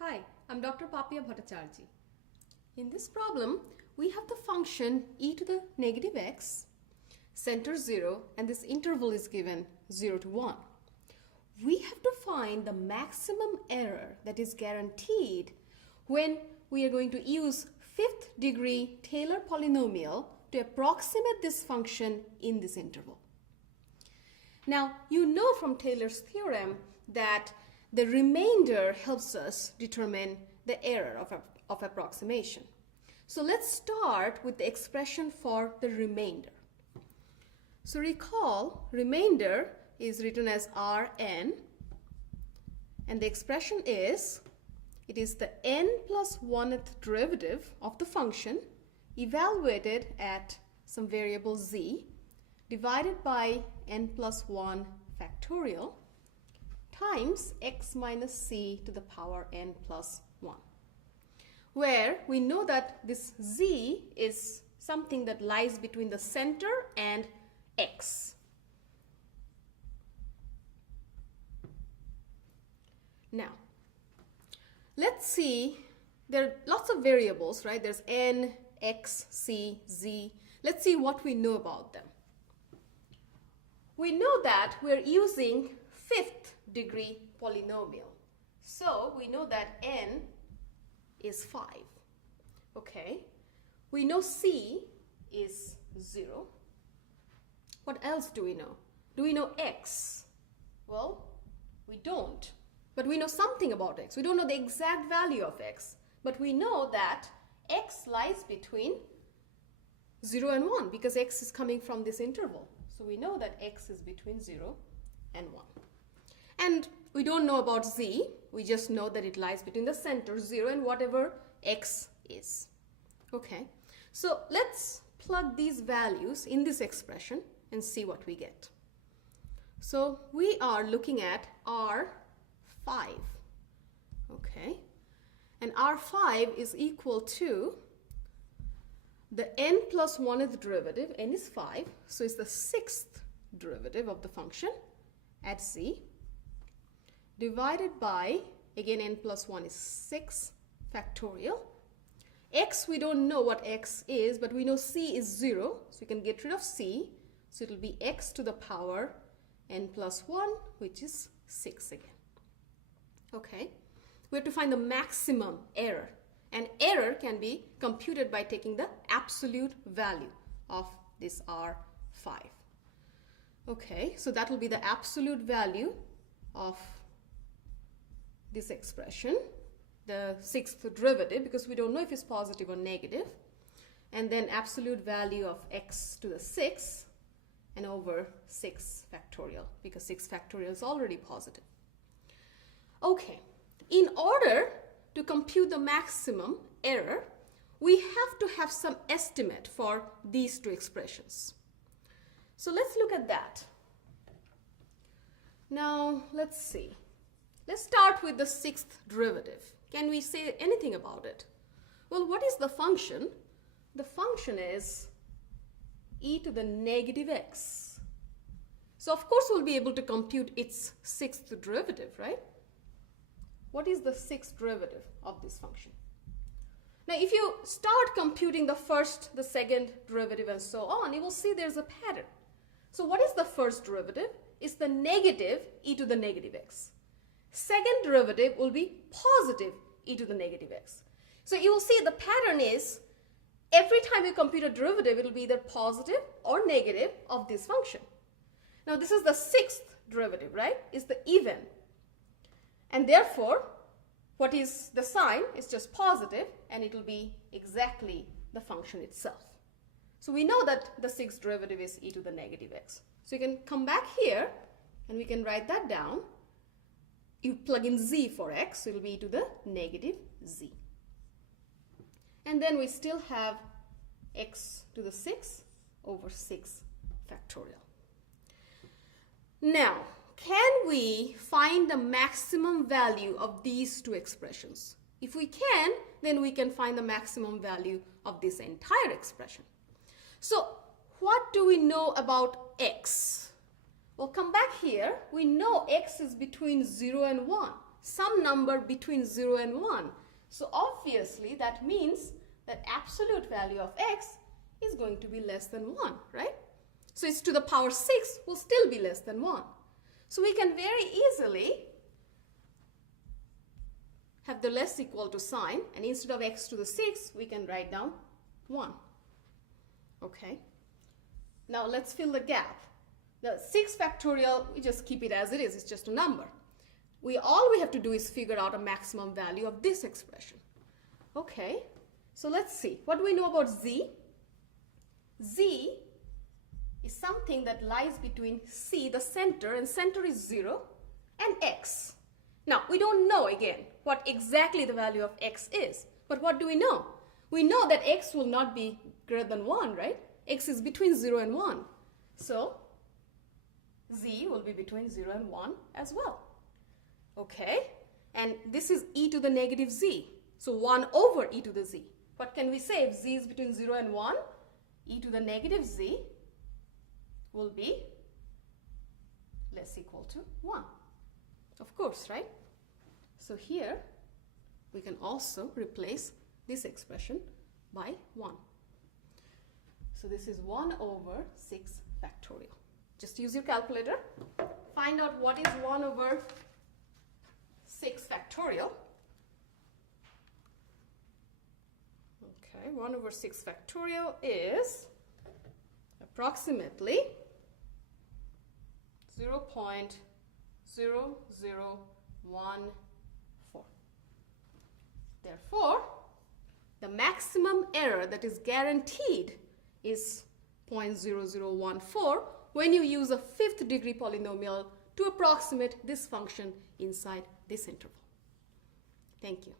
Hi, I'm Dr. Papia Bhattacharjee. In this problem, we have the function e to the negative x, center 0, and this interval is given 0 to 1. We have to find the maximum error that is guaranteed when we are going to use fifth degree Taylor polynomial to approximate this function in this interval. Now, you know from Taylor's theorem that the remainder helps us determine the error of approximation. So let's start with the expression for the remainder. So recall, remainder is written as Rn, and the expression is, it is the n plus 1th derivative of the function evaluated at some variable z divided by n plus 1 factorial times x minus c to the power n plus 1, where we know that this z is something that lies between the center and x. Now, let's see, there are lots of variables, right? There's n, x, c, z. Let's see what we know about them. We know that we're using fifth degree polynomial. So we know that n is 5. Okay. We know c is 0. What else do we know? Do we know x? Well, we don't. But we know something about x. We don't know the exact value of x. But we know that x lies between 0 and 1 because x is coming from this interval. So we know that x is between 0 and 1. And we don't know about z. We just know that it lies between the center 0 and whatever x is. Okay. So let's plug these values in this expression and see what we get. So we are looking at R5. Okay. And R5 is equal to the n plus 1th derivative, n is 5, so it's the 6th derivative of the function at z, divided by, again n plus 1 is 6 factorial. X, we don't know what x is, but we know c is 0, so we can get rid of c, so it will be x to the power n plus 1, which is 6 again. Okay, we have to find the maximum error. And error can be computed by taking the absolute value of this R5. Okay, so that will be the absolute value of this expression, the 6th derivative, because we don't know if it's positive or negative, and then absolute value of x to the 6 and over 6 factorial, because 6 factorial is already positive. Okay, in order to compute the maximum error, we have to have some estimate for these two expressions. So let's look at that. Now, let's see. Let's start with the 6th derivative. Can we say anything about it? Well, what is the function? The function is e to the negative x. So, of course, we'll be able to compute its 6th derivative, right? What is the 6th derivative of this function? Now, if you start computing the first, the second derivative, and so on, you will see there's a pattern. So what is the first derivative? It's the negative e to the negative x. Second derivative will be positive e to the negative x. So you will see the pattern is every time you compute a derivative, it will be either positive or negative of this function. Now, this is the 6th derivative, right? It's the even. And therefore, what is the sign is just positive, and it will be exactly the function itself. So we know that the 6th derivative is e to the negative x. So you can come back here, and we can write that down. You plug in z for x, so it will be e to the negative z. And then we still have x to the 6 over 6 factorial. Now, can we find the maximum value of these two expressions? If we can, then we can find the maximum value of this entire expression. So, what do we know about x? Well, come back here. We know x is between 0 and 1. some number between 0 and 1. So obviously that means that absolute value of x is going to be less than 1, right? So it's to the power 6 will still be less than 1. So we can very easily have the less equal to sign, and instead of x to the 6, we can write down 1. Okay. Now let's fill the gap. The 6 factorial, we just keep it as it is. It's just a number. All we have to do is figure out a maximum value of this expression. Okay. So let's see. What do we know about z? Z is something that lies between C, the center, and center is 0, and x. Now, we don't know, again, what exactly the value of x is. But what do we know? We know that x will not be greater than 1, right? X is between 0 and 1. So, z will be between 0 and 1 as well. Okay? And this is e to the negative z. So, 1 over e to the z. What can we say if z is between 0 and 1? E to the negative z will be less equal to 1. Of course, right? So here we can also replace this expression by 1. So this is 1 over 6 factorial. Just use your calculator. Find out what is 1 over 6 factorial. Okay, 1 over 6 factorial is approximately 0.0014. Therefore, the maximum error that is guaranteed is 0.0014 when you use a 5th degree polynomial to approximate this function inside this interval. Thank you.